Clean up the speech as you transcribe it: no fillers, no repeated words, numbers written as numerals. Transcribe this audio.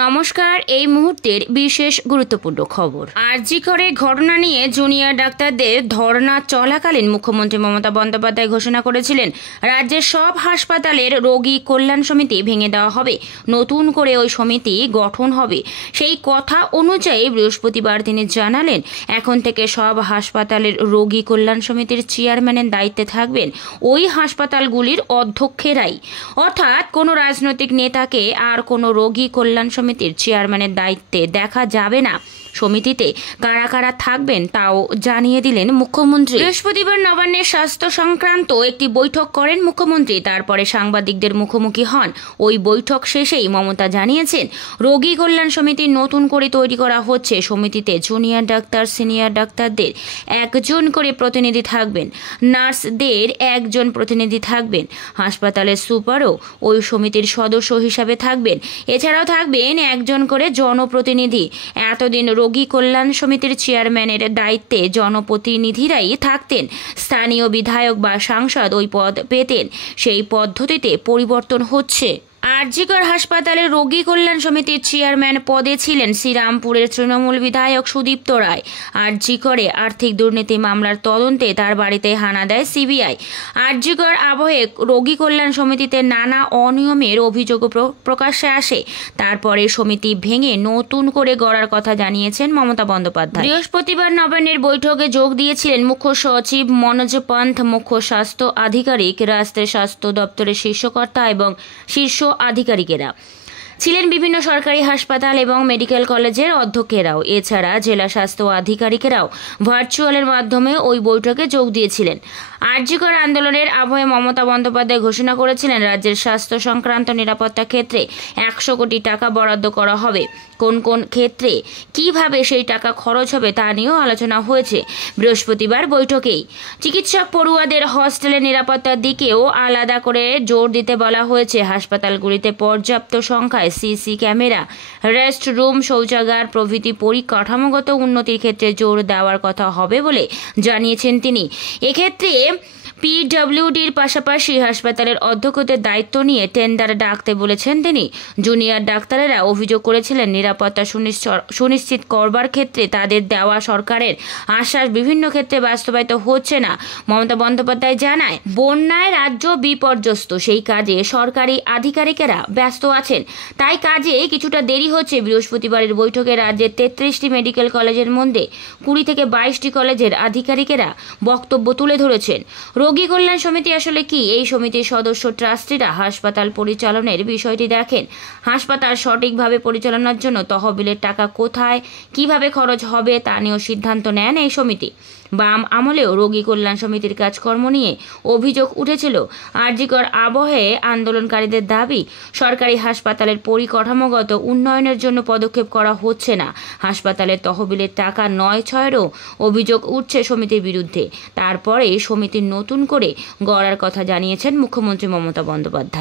নমস্কার। এই মুহূর্তের বিশেষ গুরুত্বপূর্ণ খবর। আরজি করে ঘটনা নিয়ে জুনিয়র ডাক্তারদের ধর্না চলাকালীন মুখ্যমন্ত্রী মমতা বন্দ্যোপাধ্যায় ঘোষণা করেছিলেন রাজ্যের সব হাসপাতালের রোগী কল্যাণ সমিতি ভেঙে দেওয়া হবে, নতুন করে ওই সমিতি গঠন হবে। সেই কথা অনুযায়ী বৃহস্পতিবার তিনি জানালেন এখন থেকে সব হাসপাতালের রোগী কল্যাণ সমিতির চেয়ারম্যানের দায়িত্বে থাকবেন ওই হাসপাতালগুলির অধ্যক্ষেরাই, অর্থাৎ কোনো রাজনৈতিক নেতাকে আর কোনো রোগী কল্যাণ সমিতির চেয়ারম্যানের দায়িত্বে দেখা যাবে না। সমিতিতে কারা কারা থাকবেন তাও জানিয়ে দিলেন মুখ্যমন্ত্রী। বৃহস্পতিবার নবান্নের স্বাস্থ্য সংক্রান্ত একটি বৈঠক করেন মুখ্যমন্ত্রী, তারপরে সাংবাদিকদের মুখোমুখি হন। ওই বৈঠক শেষেই মমতা জানিয়েছেন রোগী কল্যাণ সমিতি নতুন করে তৈরি করা হচ্ছে। সমিতিতে জুনিয়র ডাক্তার, সিনিয়র ডাক্তারদের একজন করে প্রতিনিধি থাকবেন, নার্সদের একজন প্রতিনিধি থাকবেন, হাসপাতালের সুপারও ওই সমিতির সদস্য হিসাবে থাকবেন। এছাড়াও থাকবেন একজন করে জনপ্রতিনিধি। এতদিন রোগী কল্যাণ সমিতির চেয়ারম্যানের দায়িত্বে জনপ্রতিনিধিরাই থাকতেন, স্থানীয় বিধায়ক বা সাংসদ ওই পদ পেতেন। সেই পদ্ধতিতে পরিবর্তন হচ্ছে। আরজি কর হাসপাতালের রোগী কল্যাণ সমিতির চেয়ারম্যান পদে ছিলেন শ্রীরামপুরের তৃণমূল বিধায়ক সুদীপ্ত রায়। আরজি করে আর্থিক দুর্নীতি মামলার তদন্তে তার বাড়িতে হানা দেয় সিবিআই। আরজি কর আবহে রোগী কল্যাণ সমিতিতে নানা অনিয়মের অভিযোগ প্রকাশ্যে আসে। তারপরে সমিতি ভেঙে নতুন করে গড়ার কথা জানিয়েছেন মমতা বন্দ্যোপাধ্যায়। বৃহস্পতিবার নবান্নের বৈঠকে যোগ দিয়েছিলেন মুখ্য সচিব মনোজ পন্থ, মুখ্য স্বাস্থ্য আধিকারিক, রাষ্ট্রের স্বাস্থ্য দপ্তরের শীর্ষকর্তা এবং শীর্ষ আধিকারিকেরা ছিলেন বিভিন্ন সরকারি হাসপাতাল এবং মেডিকেল কলেজের অধ্যক্ষেরাও। এছাড়া জেলা স্বাস্থ্য আধিকারিকেরাও ভার্চুয়ালের মাধ্যমে ওই বৈঠকে যোগ দিয়েছিলেন। আরজি কর আন্দোলনের আবহে মমতা বন্দ্যোপাধ্যায় ঘোষণা করেছিলেন রাজ্যের স্বাস্থ্য সংক্রান্ত নিরাপত্তা ক্ষেত্রে 100 কোটি টাকা বরাদ্দ করা হবে। কোন কোন ক্ষেত্রে কিভাবে সেই টাকা খরচ হবে তা নিয়েও আলোচনা হয়েছে বৃহস্পতিবার বৈঠকেই। চিকিৎসক পড়ুয়াদের হস্টেলের নিরাপত্তার দিকেও আলাদা করে জোর দিতে বলা হয়েছে। হাসপাতালগুলিতে পর্যাপ্ত সংখ্যায় সিসি ক্যামেরা, রেস্ট রুম, শৌচাগার প্রভৃতি পরিকাঠামোগত উন্নতির ক্ষেত্রে জোর দেওয়ার কথা হবে বলে জানিয়েছেন তিনি। এক্ষেত্রে পিডব্লিউডির পাশাপাশি হাসপাতালের অধ্যক্ষদের দায়িত্ব নিয়ে টেন্ডার ডাকতে বলেছেন তিনি। জুনিয়র ডাক্তারেরা অভিযোগ করেছিলেন নিরাপত্তা সুনিশ্চিত করবার ক্ষেত্রে তাদের দেওয়া সরকারের আশ্বাস বিভিন্ন ক্ষেত্রে বাস্তবায়িত হচ্ছে না। মমতা বন্দ্যোপাধ্যায় জানায় বন্যায় রাজ্য বিপর্যস্ত, সেই কাজে সরকারি আধিকারিকেরা ব্যস্ত আছেন, তাই কাজে কিছুটা দেরি হচ্ছে। বৃহস্পতিবারের বৈঠকে রাজ্যের 33টি মেডিকেল কলেজের মধ্যে 20 থেকে 22টি কলেজের আধিকারিকেরা বক্তব্য তুলে ধরেছেন। রোগী কল্যাণ সমিতি আসলে কি? এই সমিতির সদস্য ট্রাস্টিরা হাসপাতাল পরিচালনের বিষয়টি দেখেন। হাসপাতাল সঠিকভাবে পরিচালনার জন্য তহবিলের টাকা কোথায়, কিভাবে খরচ হবে তা নিয়েও সিদ্ধান্ত নেন এই সমিতি। বাম আমলেও রোগী কল্যাণ সমিতির কাজকর্ম নিয়ে অভিযোগ উঠেছিল। আরজি কর আবহে আন্দোলনকারীদের দাবি সরকারি হাসপাতালের পরিকাঠামোগত উন্নয়নের জন্য পদক্ষেপ করা হচ্ছে না। হাসপাতালের তহবিলের টাকা 9/6-এরও অভিযোগ উঠছে সমিতির বিরুদ্ধে। তারপরে সমিতির নতুন করে গড়ার কথা জানিয়েছেন মুখ্যমন্ত্রী মমতা বন্দ্যোপাধ্যায়।